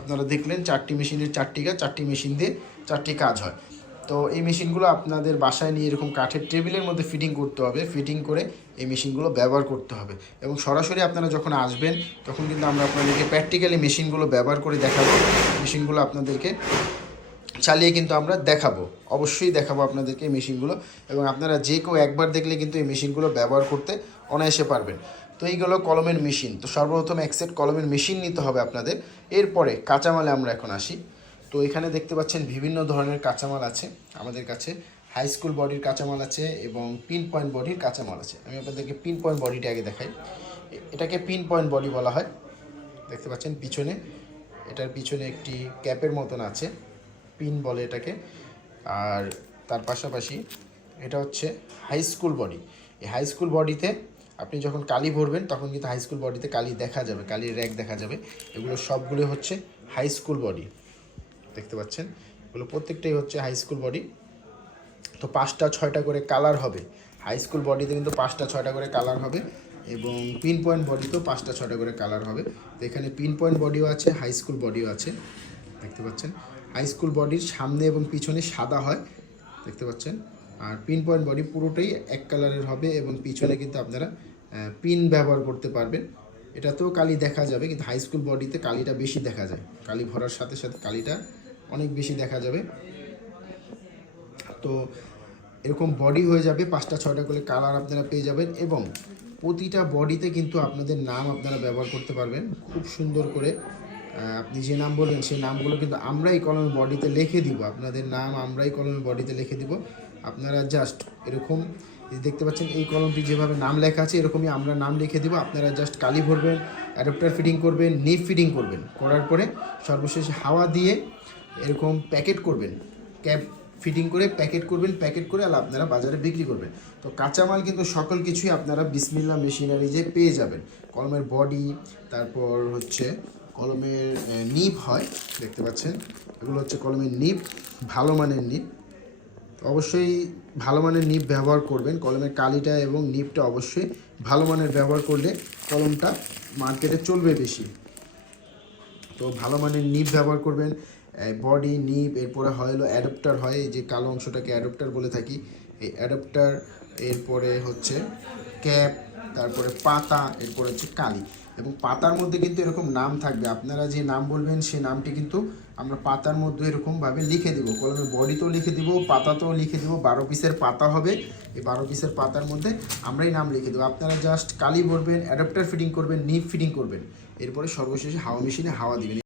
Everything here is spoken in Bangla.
আপনারা দেখলেন 4টি মেশিনের 4টি কাজ, 4টি মেশিন দিয়ে 4টি কাজ হয়। তো এই মেশিনগুলো আপনাদের বাসায় নিয়ে এরকম কাঠের টেবিলের মধ্যে ফিটিং করতে হবে, ফিটিং করে এই মেশিনগুলো ব্যবহার করতে হবে। এবং সরাসরি আপনারা যখন আসবেন তখন কিন্তু আমরা আপনাদেরকে প্র্যাকটিক্যালি মেশিনগুলো ব্যবহার করে দেখাবো। মেশিনগুলো আপনাদেরকে চালিয়ে কিন্তু আমরা দেখাবো, অবশ্যই দেখাবো আপনাদেরকে এই মেশিনগুলো। এবং আপনারা যে কেউ একবার দেখলে কিন্তু এই মেশিনগুলো ব্যবহার করতে অনায়াসে পারবেন। তো এইগুলো কলমের মেশিন। তো সর্বপ্রথম এক সেট কলমের মেশিন নিতে হবে আপনাদের। এরপরে কাঁচামালে আমরা এখন আসি। তো এখানে দেখতে পাচ্ছেন বিভিন্ন ধরনের কাঁচামাল আছে আমাদের কাছে। হাই স্কুল বডির কাঁচামাল আছে এবং পিন পয়েন্ট বডির কাঁচামাল আছে। আমি আপনাদেরকে পিন পয়েন্ট বডিটা আগে দেখাই। এটাকে পিন পয়েন্ট বডি বলা হয়। দেখতে পাচ্ছেন পিছনে, এটার পিছনে একটি ক্যাপের মতন আছে, পিন বলে এটাকে। আর তার পাশাপাশি এটা হচ্ছে হাই স্কুল বডি। এই হাই স্কুল বডিতে আপনি যখন কালি ভরবেন তখন কিন্তু হাই স্কুল বডিতে কালি দেখা যাবে, কালির র্যাক দেখা যাবে। এগুলো সবগুলো হচ্ছে হাই স্কুল বডি। দেখতে পাচ্ছেন এগুলো প্রত্যেকটাই হচ্ছে হাই স্কুল বডি। তো 5টা 6টা করে কালার হবে। হাই স্কুল বডিতে কিন্তু 5টা 6টা করে কালার হবে এবং পিন পয়েন্ট বডিতেও 5টা 6টা করে কালার হবে। তো এখানে পিন পয়েন্ট বডিও আছে, হাই স্কুল বডিও আছে। দেখতে পাচ্ছেন হাই স্কুল বডির সামনে এবং পিছনে সাদা হয়, দেখতে পাচ্ছেন। আর পিন পয়েন্ট বডি পুরোটাই এক কালারের হবে এবং পিছনে কিন্তু আপনারা পিন ব্যবহার করতে পারবেন। এটাতেও কালি দেখা যাবে, কিন্তু হাই স্কুল বডিতে কালিটা বেশি দেখা যায়। কালি ভরার সাথে সাথে কালিটা অনেক বেশি দেখা যাবে। তো এরকম বডি হয়ে যাবে, 5টা 6টা করে কালার আপনারা পেয়ে যাবেন এবং প্রতিটা বডিতে কিন্তু আপনাদের নাম আপনারা ব্যবহার করতে পারবেন খুব সুন্দর করে। আপনি যে নাম বলবেন সেই নামগুলো কিন্তু আমরাই কলমের বডিতে লিখে দিব। আপনাদের নাম আমরাই কলমের বডিতে লিখে দিব। আপনারা জাস্ট এরকম দেখতে পাচ্ছেন এই কলমটি যেভাবে নাম লেখা আছে এরকমই আমরা নাম লিখে দিব। আপনারা জাস্ট কালি ভরবেন, অ্যাডাপ্টার ফিটিং করবেন, নিপ ফিটিং করবেন, করার পরে সর্বশেষ হাওয়া দিয়ে এরকম প্যাকেট করবেন, ক্যাপ ফিটিং করে প্যাকেট করবেন, প্যাকেট করে আর আপনারা বাজারে বিক্রি করবেন। তো কাঁচামাল কিন্তু সকল কিছুই আপনারা বিসমিল্লাহ মেশিনারিজে পেয়ে যাবেন। কলমের বডি, তারপর হচ্ছে কলমের নিব হয়, দেখতে পাচ্ছেন এগুলো হচ্ছে কলমের নিব, ভালো মানের নিব। অবশ্যই ভালো মানের নিব ব্যবহার করবেন। কলমের কালিটা এবং নিবটা অবশ্যই ভালো মানের ব্যবহার করলে কলমটা মার্কেটে চলবে বেশি। তো ভালো মানের নিব ব্যবহার করবেন, বডি নিব। এরপরে হলো অ্যাডাপ্টার হয়, এই যে কালো অংশটাকে অ্যাডাপ্টার বলে থাকি, এই অ্যাডাপ্টার। এরপরে হচ্ছে ক্যাপ, তারপরে পাতা, এরপরে হচ্ছে কালি। এবং পাতার মধ্যে কিন্তু এরকম নাম থাকবে, আপনারা যে নাম বলবেন সেই নামটি কিন্তু আমরা পাতার মধ্যে এরকমভাবে লিখে দেবো। কলমের বডিতেও লিখে দিব, পাতাতেও লিখে দিব। 12 পিসের পাতা হবে, এই 12 পিসের পাতার মধ্যে আমরাই নাম লিখে দেবো। আপনারা জাস্ট কালি ভরবেন, অ্যাডাপ্টার ফিটিং করবেন, নিব ফিটিং করবেন, এরপরে সর্বশেষে হাওয়া মেশিনে হাওয়া দিবেন।